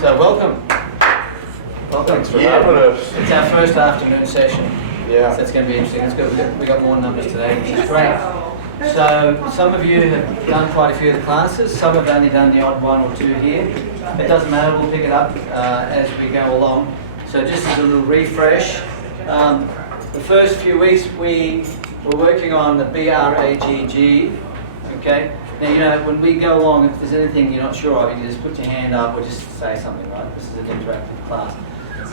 So welcome. Thanks for having us. It's our first afternoon session. Yeah. So it's going to be interesting. It's good. We got more numbers today, which is great. So some of you have done quite a few of the classes. Some have only done the odd one or two here. It doesn't matter. We'll pick it up as we go along. So just as a little refresh, the first few weeks we were working on the BRAGG. Okay. Now, you know, when we go along, if there's anything you're not sure of, you just put your hand up or just say something, right? This is an interactive class.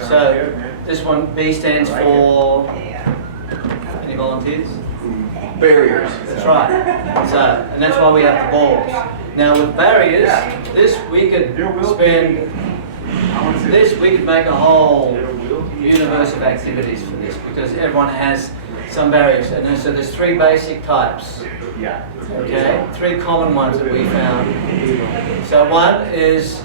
So, this one, B stands for, any volunteers? Barriers. That's right. So, and that's why we have the balls. Now, with barriers, we could make a whole universe of activities for this, because everyone has some barriers. And so there's three basic types. Yeah. Okay, three common ones that we found. So one is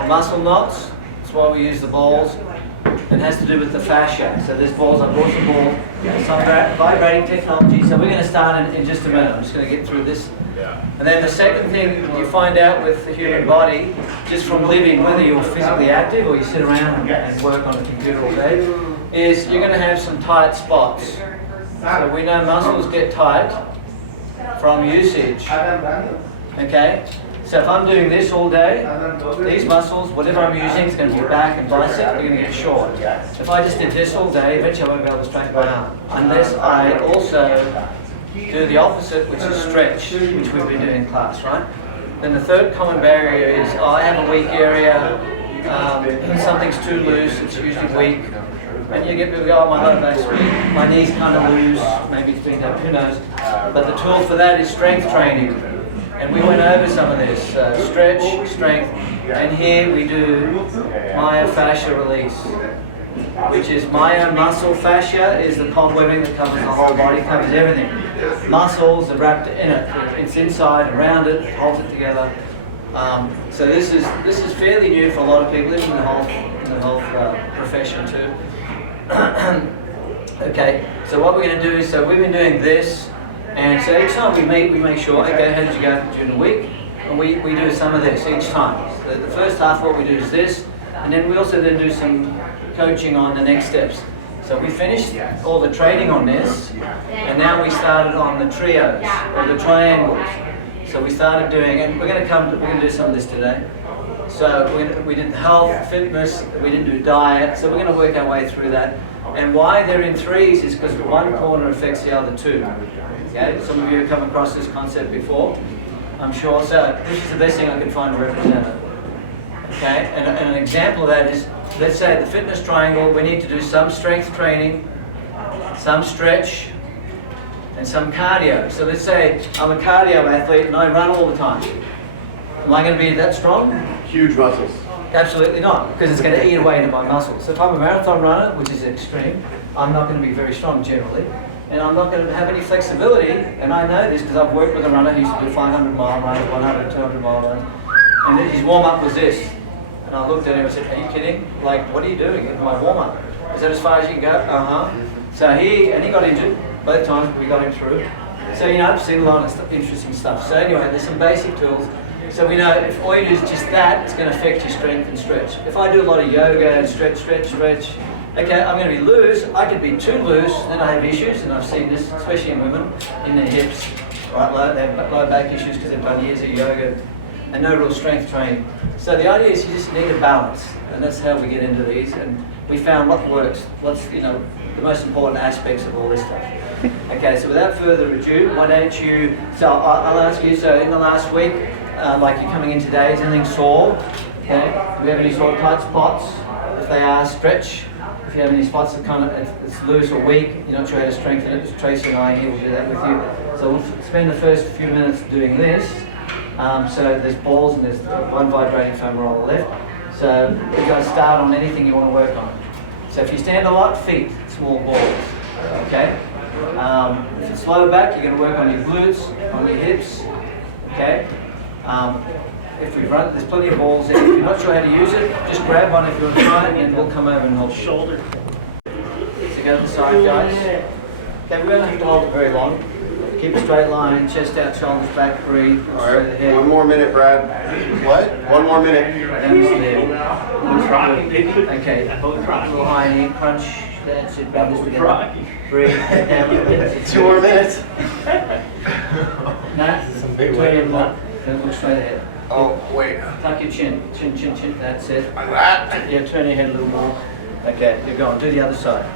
the muscle knots. That's why we use the balls. It has to do with the fascia. So there's balls. I brought some balls. Some vibrating technology. So we're going to start in just a minute. I'm just going to get through this. And then the second thing you find out with the human body, just from living, whether you're physically active or you sit around and work on a computer all day, is you're going to have some tight spots. So we know muscles get tight from usage. Okay? So if I'm doing this all day, these muscles, whatever I'm using, is going to be back and bicep, they're going to get short. If I just did this all day, eventually I won't be able to straighten my arm. Unless I also do the opposite, which is stretch, which we've been doing in class, right? Then the third common barrier is, I have a weak area, something's too loose, it's usually weak. And you get people go, oh, my lower back's weak, my knees kind of loose, maybe it's doing that, who knows. But the tool for that is strength training. And we went over some of this, stretch, strength, and here we do myofascial release, which is muscle fascia is the cobwebbing that covers the whole body, covers everything. Muscles are wrapped in it, it's inside, around it, holds it together. So this is fairly new for a lot of people, even in the health profession too. Okay, so what we're going to do is, so we've been doing this, and so each time we meet, we make sure, okay, how did you go during the week? And we do some of this each time. So the first half, what we do is this, and then we also then do some coaching on the next steps. So we finished all the training on this, and now we started on the trios, or the triangles. So we started doing, and we're going to do some of this today. So we did health, fitness, we didn't do diet, so we're going to work our way through that. And why they're in threes is because one corner affects the other two. Okay, some of you have come across this concept before, I'm sure. So this is the best thing I can find to represent it. Okay, and an example of that is, let's say the fitness triangle, we need to do some strength training, some stretch, and some cardio. So let's say I'm a cardio athlete and I run all the time. Am I going to be that strong? Huge muscles. Absolutely not, because it's going to eat away into my muscles. So if I'm a marathon runner, which is extreme, I'm not going to be very strong generally, and I'm not going to have any flexibility, and I know this because I've worked with a runner who used to do 500-mile runs, 100, 200-mile runs, and his warm-up was this. And I looked at him and said, are you kidding? Like, what are you doing in my warm-up? Is that as far as you can go? Uh-huh. So he got injured. Both times we got him through. So, you know, I've seen a lot of interesting stuff. So anyway, there's some basic tools. So we know if all you do is just that, it's going to affect your strength and stretch. If I do a lot of yoga and stretch, okay, I'm going to be loose. I could be too loose, then I have issues, and I've seen this, especially in women, in their hips, right? They have low back issues because they've done years of yoga and no real strength training. So the idea is you just need a balance, and that's how we get into these. And we found what works, what's, you know, the most important aspects of all this stuff. Okay, so without further ado, why don't you, so I'll ask you, so in the last week, like you're coming in today, is anything sore? Okay, do we have any sort of tight spots? If they are, stretch. If you have any spots that kind of, it's loose or weak, you're not sure how to strengthen it, just Tracy and I here will do that with you. So we'll spend the first few minutes doing this. So there's balls and there's one vibrating femoral on the left. So we've got to start on anything you want to work on. So if you stand a lot, feet, small balls. Okay? If it's lower back, you're going to work on your glutes, on your hips. Okay? If we run, there's plenty of balls there. If you're not sure how to use it, just grab one if you want to try it, and we'll come over and help. Shoulder. So go to the side, guys. Okay, we won't have to hold it very long. Keep a straight line, chest out, shoulders back, breathe. Look All straight right, ahead. 1 more minute, Brad. What? 1 more minute. Down the stairs. Okay, a little high knee, crunch. That's it, bend this together. Breathe, down a bit. 2 more minutes. No, turn your block, then look straight ahead. Oh, wait. Tuck your chin, chin, chin, chin, that's it. Like that? Yeah, turn your head a little more. Okay, you're going, do the other side.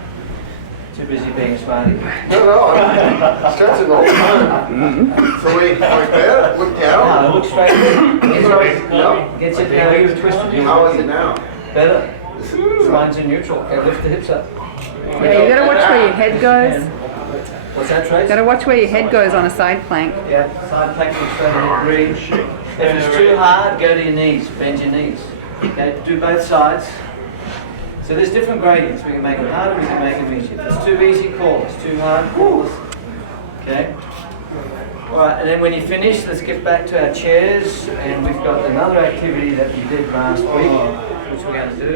Too busy being smarty. No, I'm stretching the whole time. So wait, like that? Look No, down? look straight ahead. No. Gets it now, you were twisted. How is it now? Better. Spine's in neutral. Okay, lift the hips up. Yeah, you gotta watch where your head goes. What's that, Trace? Gotta watch where your head goes on a side plank. Yeah, side plank, look straight ahead, breathe. If it's too hard, go to your knees, bend your knees. Okay, do both sides. So there's different gradients. We can make it harder, we can make it easier. If it's too easy, call us. Too hard, call us. Okay? Alright, and then when you finish, let's get back to our chairs. And we've got another activity that we did last week, which we're going to do.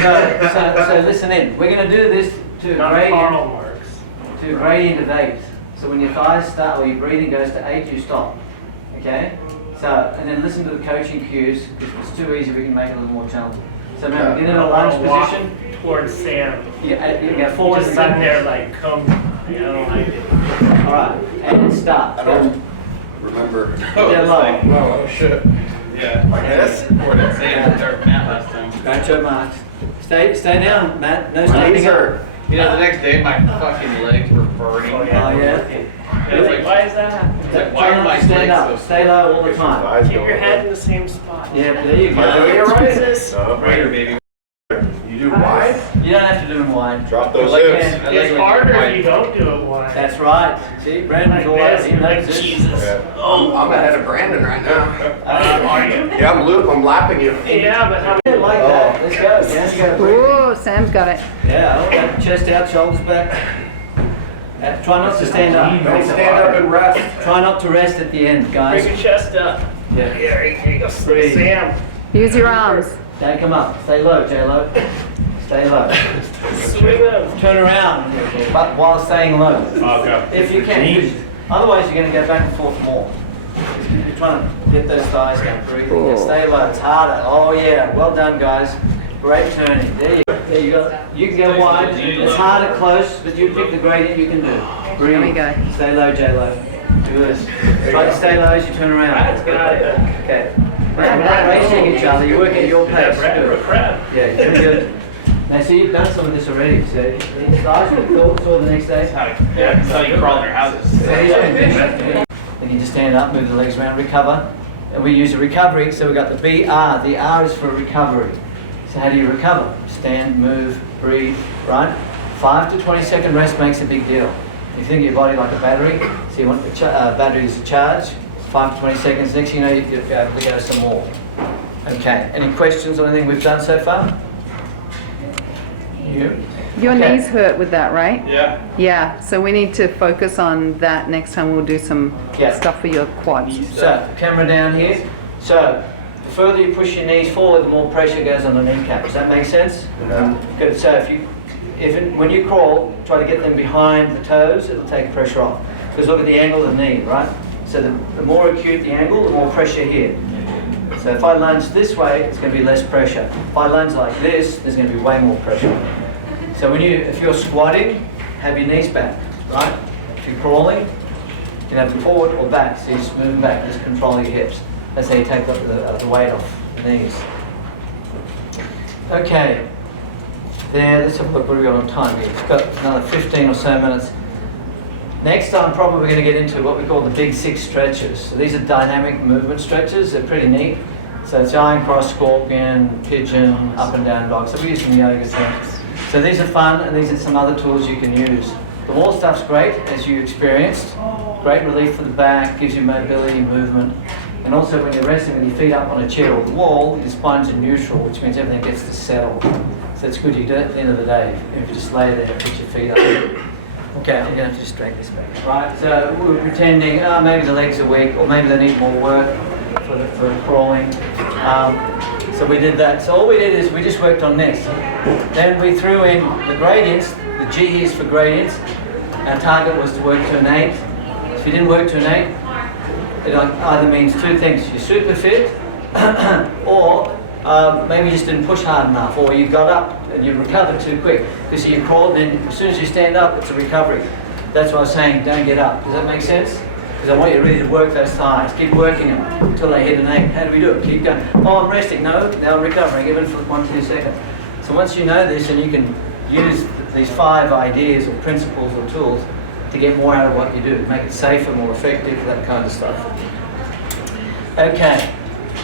So listen in. We're going to do this to a gradient of 8. So when your thighs start, or your breathing goes to 8, you stop. Okay? So, and then listen to the coaching cues. If it's too easy, we can make it a little more challenging. So remember, get in a lunge position. Towards Sam. Yeah, you got 4 Just sitting there like, come, you know, like it. Alright, and start. I don't remember. Yeah, low. Oh, shit. Yeah. Like this? Or that Sam or Matt last time. Don't your marks. Stay down, Matt. No My standing knees up. hurt. You know, the next day my fucking legs were burning. Oh yeah. I was like, Why is that? it's like, why Try are not my to stand legs up. so Stay low all the time. Keep your head in the same spot. Yeah, there you Am I doing it go. right? Jesus. Right, baby. You do wide? You don't have to do them wide. Drop those Like hips. that. It's harder if you don't do it wide. That's right. See, Brandon's Like all this, over. He you're like, knows this. Jesus. Yeah. Oh, I'm ahead of Brandon right now. are you? Yeah, I'm loop. I'm lapping you. Yeah, but how Yeah, like that. Let's go. Let's go. Ooh, Sam's got it. Yeah, okay. Chest out, shoulders back. Try not to stand up. Don't stand up and rest. Try not to rest at the end, guys. bring your chest up. Yeah. Here you go, Breathe. Sam. Use your arms. Don't come up. Stay low, J-Lo. Stay low. Swing them. Turn around, but while staying low. Okay. If you can. Otherwise, you're going to go back and forth more. You're trying to get those thighs down. Breathe. Yeah, stay low. It's harder. Oh, yeah. Well done, guys. Great turning. There you go. There you go. You can go wide. It's harder close, but you pick the gradient you can do. Breathe. There we go. Stay low, J-Lo. Good. Try to stay low as you turn around. That's got it. Okay. We're not racing each other. You work at your pace. Good. Crap. Yeah, pretty good. Now, see, you've done some of this already. So, these guys will saw the next day. Yeah, that's how you crawl in your houses. Then you just stand up, move the legs around, recover. And we use a recovery, so we've got the BR. The R is for recovery. So how do you recover? Stand, move, breathe, right? 5 to 20 second rest makes a big deal. You think of your body like a battery, so you want the batteries to charge, 5 to 20 seconds, next thing you know, you'll be able to go some more. Okay, any questions on anything we've done so far? You? Your Okay. knees hurt with that, right? Yeah. Yeah, so we need to focus on that next time. We'll do some Yeah. stuff for your quads. So, camera down here. So, the further you push your knees forward, the more pressure goes on the kneecap. Does that make sense? Good. So, when you crawl, try to get them behind the toes, it'll take pressure off. Because look at the angle of the knee, right? So the more acute the angle, the more pressure here. So if I lunge this way, it's going to be less pressure. If I lunge like this, there's going to be way more pressure. So if you're squatting, have your knees back, right? If you're crawling, you can have them forward or back. So you're just moving back, just control your hips. That's how you take the weight off the knees. Okay. There, let's have a look. What do we got on time here? We've got another 15 or so minutes. Next, I'm probably going to get into what we call the big 6 stretches. So these are dynamic movement stretches. They're pretty neat. So it's iron cross, scorpion, pigeon, up and down dog. So we use some yoga terms. So these are fun, and these are some other tools you can use. The wall stuff's great, as you experienced. Great relief for the back, gives you mobility, movement. And also when you're resting with your feet up on a chair or the wall, your spine's in neutral, which means everything gets to settle. So it's good you do it at the end of the day. If you just lay there and put your feet up. Okay, I'm going to have to just drag this back. Right, so we're pretending, maybe the legs are weak, or maybe they need more work for crawling. So we did that. So all we did is we just worked on this. Then we threw in the gradients. The G is for gradients. Our target was to work to an 8. you didn't work to an 8, it either means two things. You're super fit, or maybe you just didn't push hard enough, or you got up and you recovered too quick. Because you crawled, then as soon as you stand up, it's a recovery. That's why I was saying don't get up. Does that make sense? Because I want you really to work those thighs. Keep working them until they hit an 8. How do we do it? Keep going. Oh, I'm resting. No, now I'm recovering. Give it for 1-2 seconds. So once you know this, and you can use these 5 ideas or principles or tools to get more out of what you do, make it safer, more effective, that kind of stuff. Okay,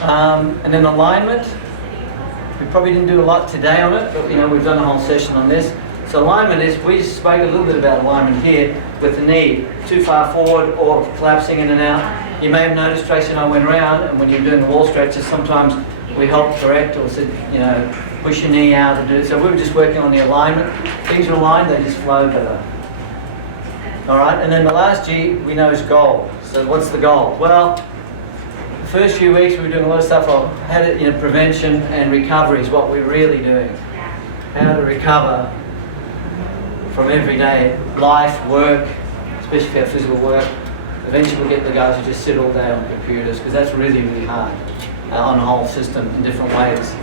and then alignment. We probably didn't do a lot today on it, but we've done a whole session on this. So alignment is, we spoke a little bit about alignment here with the knee, too far forward or collapsing in and out. You may have noticed Tracy and I went around, and when you're doing the wall stretches, sometimes we help correct or said, push your knee out and do it. So we were just working on the alignment. Things are aligned, they just flow better. All right, and then the last G we know is goal. So what's the goal? Well, the first few weeks we were doing a lot of stuff on how to, prevention and recovery is what we're really doing. How to recover from everyday life, work, especially if you have physical work. Eventually we'll get the guys who just sit all day on computers, because that's really, really hard on the whole system in different ways.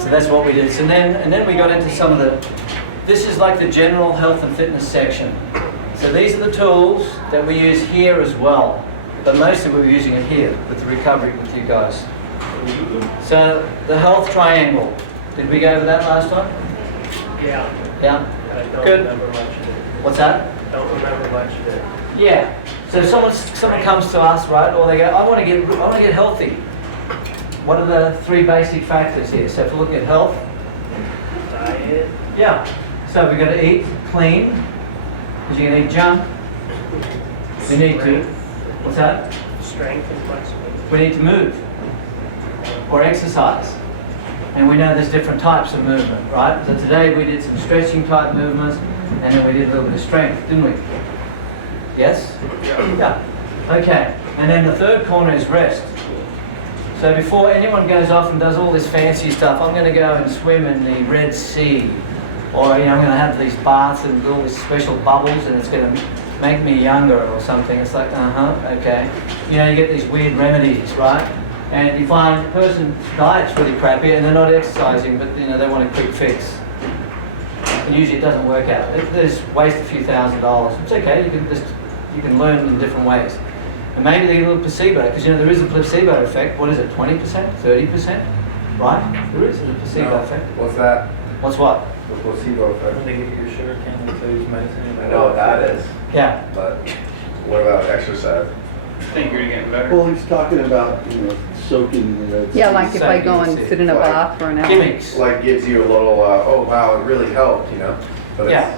So that's what we did. So then we got into some of this is like the general health and fitness section. So these are the tools that we use here as well, but mostly we're using it here with the recovery with you guys. So the health triangle, did we go over that last time? Yeah. Yeah? I don't Good. remember much of it. What's that? Don't remember much of it. Yeah. So someone comes to us, right, or they go, I want to get healthy. What are the 3 basic factors here? So if we're looking at health, Diet. yeah. So we've got to eat clean, because you're going to eat junk. We need to. What's that? Strength and flexibility. We need to move or exercise. And we know there's different types of movement, right? So today we did some stretching type movements, and then we did a little bit of strength, didn't we? Yes? Yeah. Okay. And then the third corner is rest. So before anyone goes off and does all this fancy stuff, I'm going to go and swim in the Red Sea, or I'm going to have these baths and all these special bubbles, and it's going to make me younger or something. It's like, okay. You get these weird remedies, right? And you find the person's diet's really crappy, and they're not exercising, but they want a quick fix. And usually it doesn't work out. They just waste a few $1,000s. It's okay. You can learn in different ways. And maybe they get a little placebo, because there is a placebo effect. What is it, 20%, 30%? Right? There is a placebo effect. What's that? What's what? The placebo When effect. they give you your sugar cane, they tell you medicine. I know what that is, Yeah. but what about exercise? I think you're getting better. Well, he's talking about, soaking the Red Sea. Yeah, like if I go and sit in a Like bath for an hour. Gimmicks. Like gives you a little, oh wow, it really helped, But it's, Yeah.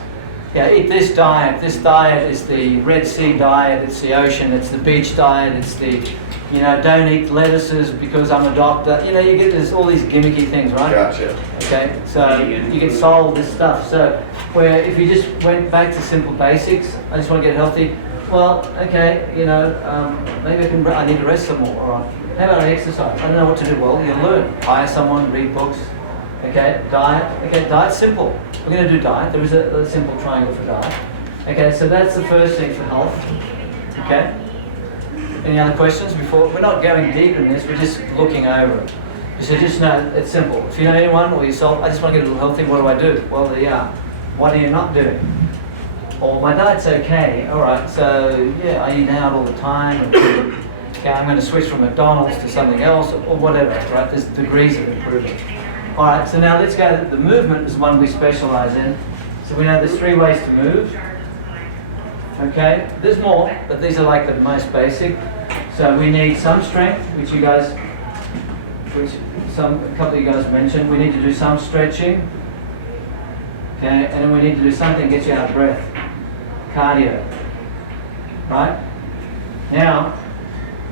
Yeah, eat this diet. This diet is the Red Sea diet. It's the ocean. It's the beach diet. It's the, don't eat lettuces because I'm a doctor. You get all these gimmicky things, right? Gotcha. Okay, so you get sold this stuff. So where if you just went back to simple basics, I just want to get healthy. Well, okay, maybe I need to rest some more. All right. How about I exercise? I don't know what to do. Well, you learn. Hire someone, read books. Okay, diet. Okay, diet's simple. We're going to do diet. There is a simple triangle for diet. Okay, so that's the first thing for health. Okay. Any other questions before? We're not going deep in this. We're just looking over it. So just know it's simple. If you know anyone or yourself, I just want to get a little healthy. What do I do? Well, there you are. What are you not doing? Or my diet's okay. All right. So yeah, I eat out all the time. Okay, I'm going to switch from McDonald's to something else or whatever. Right? There's degrees of improvement. All right, so now let's go. The movement is one we specialize in. So we know there's 3 ways to move. Okay, there's more, but these are like the most basic. So we need some strength, a couple of you guys mentioned. We need to do some stretching. Okay, and then we need to do something that gets you out of breath. Cardio. Right? Now,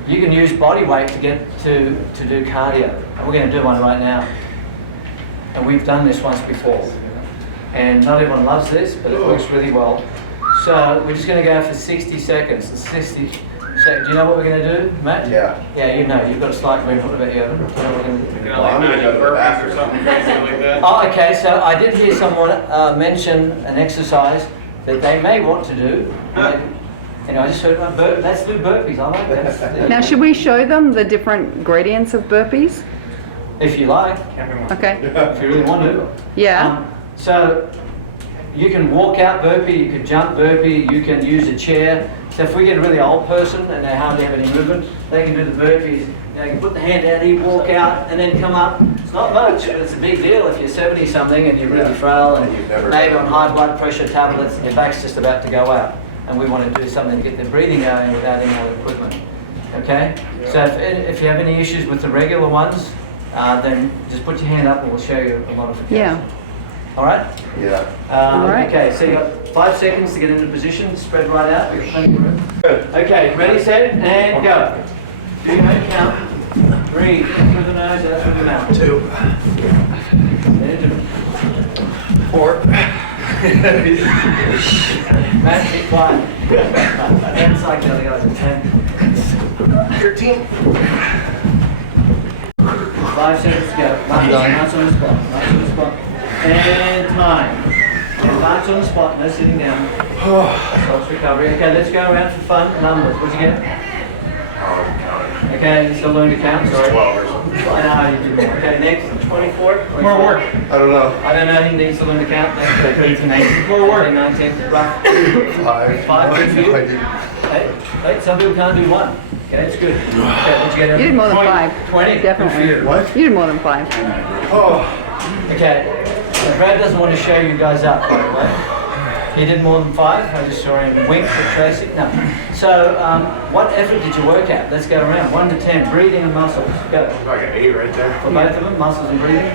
you can use body weight to get to do cardio. And we're going to do one right now. And we've done this once before. And not everyone loves this, but it works really well. So we're just going to go for 60 seconds. 60 seconds. Do you know what we're going to do, Matt? Yeah. Yeah, you've got a slight movement. What about you, Evan? Do you know what we're going to do? You're Well, gonna I'm gonna like go to the burpees or bathroom. something crazy like that. Oh, okay, so I did hear someone mention an exercise that they may want to do. Anyway, I just heard about let's do burpees. I like that. Now, should we show them the different gradients of burpees? If you like, Okay. if you really want to. Yeah. So you can walk out burpee, you can jump burpee, you can use a chair. So if we get a really old person and they hardly have any movement, they can do the burpees. They can put the hand out here, walk out, and then come up. It's not much, but it's a big deal if you're 70 something and you're really frail and You've never maybe done on it. high blood pressure tablets and your back's just about to go out. And we want to do something to get their breathing going without any other equipment. Okay? So if you have any issues with the regular ones, then just put your hand up and we'll show you a modification. Yeah. All right? Yeah. All right. Okay, so you got 5 seconds to get into position, spread right out. We've got plenty of room. Okay, ready, set, and go. Do your own count. Breathe in through the nose, out through the mouth. 2. 4. Matt, be quiet. 10 psychedelic guys. 10. 13. 5 seconds to go. March on the spot. March on the spot. And time. And march on the spot, no sitting down. Stops recovery. Okay, let's go around for fun. Numbers. What'd you get? Okay, you still learn to count, sorry. 12 or something. I know how you do that. Okay, next, 24. More work. I don't know. I don't know, he needs to learn to count. That's 18, 19. More work. 19, rough. 5. 5, good for you. I didn't. Hey, some people can't do 1. Okay, it's good. Okay, what'd you get? You did more than 5. 20? Definitely. Good for you. What? You did more than 5. Oh. Okay, so Brad doesn't want to show you guys up, by the way. He did more than 5. I just saw him wink at Tracy. No. So, what effort did you work at? Let's go around. 1 to 10. Breathing and muscles. Go. I got 8 right there. For both of them, muscles and breathing.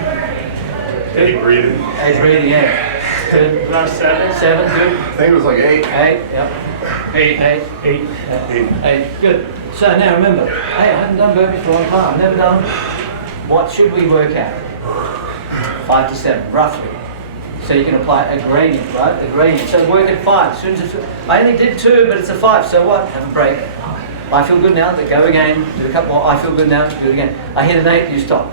8 breathing. 8 breathing, yeah. Good. Around 7. 7, good. I think it was like 8. 8, yep. 8. 8. 8. Good. So now remember, hey, I haven't done burpees for a long time. I've never done them. What should we work at? 5 to 7, roughly. So you can apply a gradient, right? A gradient. So work at 5. As soon as I only did 2, but it's a 5. So what? Have a break. I feel good now. Then go again. Do a couple more. I feel good now. Do it again. I hit an 8. You stop.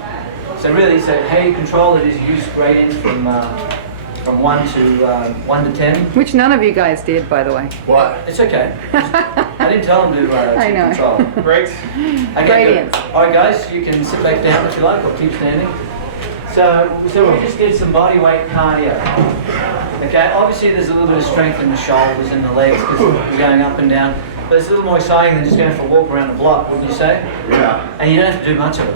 So really, how you control it is use gradients from 1 to 10. Which none of you guys did, by the way. What? It's okay. I didn't tell them to I know. control. Breaks. Okay, Gradients. good. All right, guys, you can sit back down if you like, or keep standing. So we just did some body weight cardio. Okay, obviously there's a little bit of strength in the shoulders and the legs because we're going up and down. But it's a little more exciting than just going for a walk around the block, wouldn't you say? Yeah. And you don't have to do much of it.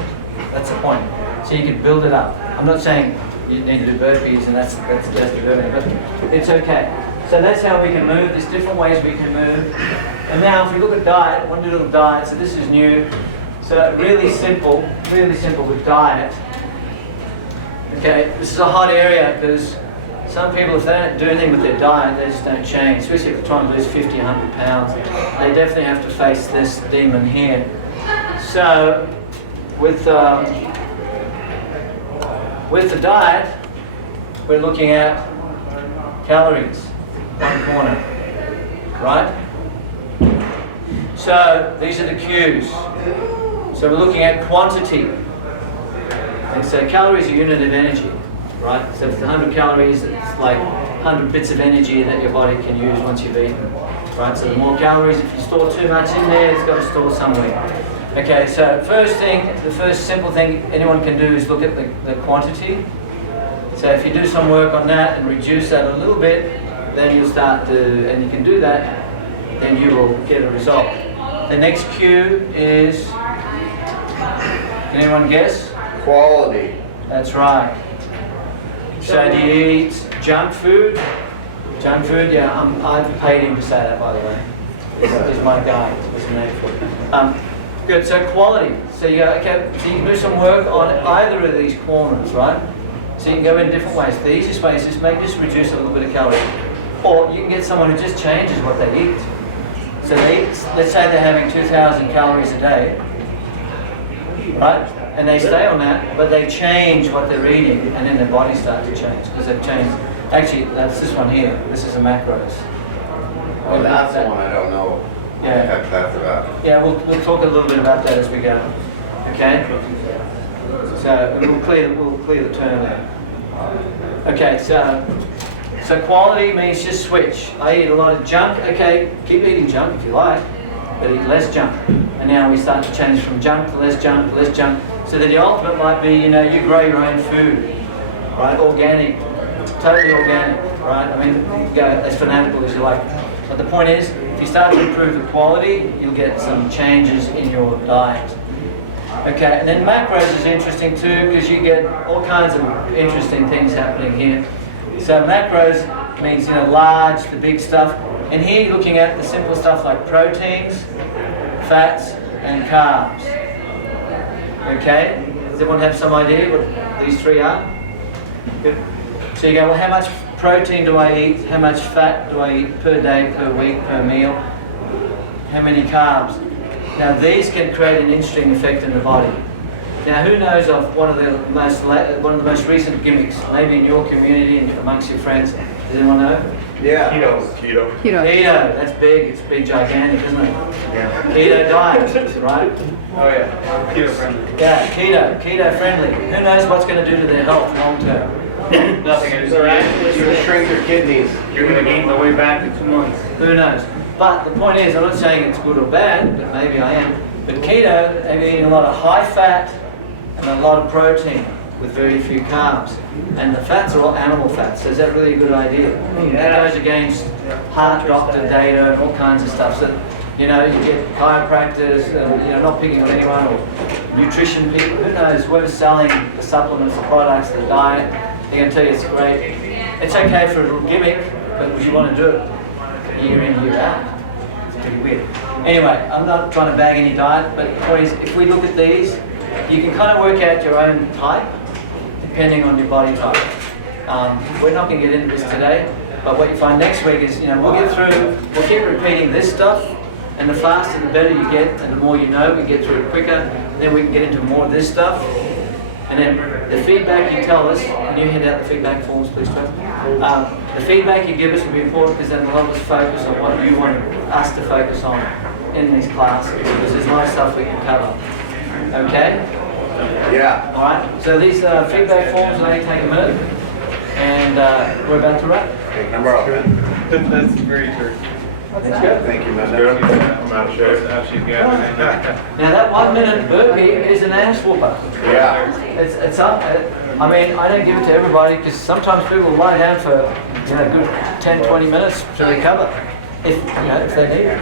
That's the point. So you can build it up. I'm not saying you need to do burpees and that's the burpee, but it's okay. So that's how we can move. There's different ways we can move. And now if we look at diet, I want to do a little diet. So this is new. So really simple with diet. Okay, this is a hot area because some people, if they don't do anything with their diet, they just don't change. Especially if they're trying to lose 50, 100 pounds, they definitely have to face this demon here. So with the diet, we're looking at calories, 1 corner, right? So these are the cues. So we're looking at quantity. And so calories are a unit of energy, right? So if it's 100 calories, it's like 100 bits of energy that your body can use once you've eaten, right? So the more calories, if you store too much in there, it's got to store somewhere. Okay, so the first simple thing anyone can do is look at the quantity. So if you do some work on that and reduce that a little bit, then you'll start to, and you can do that, then you will get a result. The next cue is, can anyone guess? Quality. That's right. So do you eat junk food? Junk food, yeah, I've paid him to say that, by the way. He's my guy, he's a name for it. Good, so quality. So you go, okay, so you can do some work on either of these corners, right? So you can go in different ways. The easiest way is just reduce a little bit of calories. Or you can get someone who just changes what they eat. So they eat, let's say they're having 2,000 calories a day, right? And they stay on that, but they change what they're eating, and then their body starts to change because they've changed. Actually, that's this one here. This is a macros. Oh, that's the one I don't know. Yeah. That's about. Yeah, we'll talk a little bit about that as we go. Okay. So we'll clear the term there. Okay. So So quality means just switch. I eat a lot of junk. Okay, keep eating junk if you like, but eat less junk. And now we start to change from junk to less junk to less junk. So that the ultimate might be, you know, you grow your own food, right? Organic, totally organic, right? I mean, you go as fanatical as you like. But the point is, if you start to improve the quality, you'll get some changes in your diet. Okay, and then macros is interesting too, because you get all kinds of interesting things happening here. So macros means, you know, large, the big stuff. And here you're looking at the simple stuff like proteins, fats, and carbs. Okay, does everyone have some idea what these three are? Good. So you go, well, how much protein do I eat? How much fat do I eat per day, per week, per meal? How many carbs? Now these can create an interesting effect in the body. Now who knows of one of the most recent gimmicks, maybe in your community and amongst your friends? Does anyone know? Yeah. Keto. Keto, that's big, it's big, gigantic, isn't it? Yeah. Keto diet, right? Oh yeah, keto friendly. Yeah, keto friendly. Who knows what's going to do to their health long term? Nothing. I just You're gonna shrink your kidneys. you're gonna gain the weight back in 2 months. Who knows? But the point is, I'm not saying it's good or bad, but maybe I am. But keto, they're eating a lot of high fat and a lot of protein with very few carbs. And the fats are all animal fats, so is that really a good idea? That goes against heart doctor data and all kinds of stuff. So, you know, you get chiropractors, you know, not picking on anyone, or nutrition people, who knows, whoever's selling the supplements, the products, the diet, they're going to tell you it's great. It's okay for a little gimmick, but would you want to do it year in, year out? It's pretty weird. Anyway, I'm not trying to bag any diet, but the point is, if we look at these, you can kind of work out your own type, depending on your body type. We're not going to get into this today, but what you find next week is, you know, we'll keep repeating this stuff, and the faster the better you get, and the more you know, we get through it quicker, then we can get into more of this stuff. And then the feedback you tell us, can you hand out the feedback forms please, Trevor? The feedback you give us will be important because then it'll help us focus on what you want us to focus on in these classes, because there's more stuff we can cover. Okay? Yeah. Alright, so these feedback forms will only take a minute, and we're about to wrap. Number up, man. That's very true. That's good. Thank you, man. I'm out of shape. Actually, Now that 1 minute burpee is an ass whooper. Yeah. It's up. I mean, I don't give it to everybody because sometimes people lie down for, you know, good 10, 20 minutes to recover if, you know, if they need it.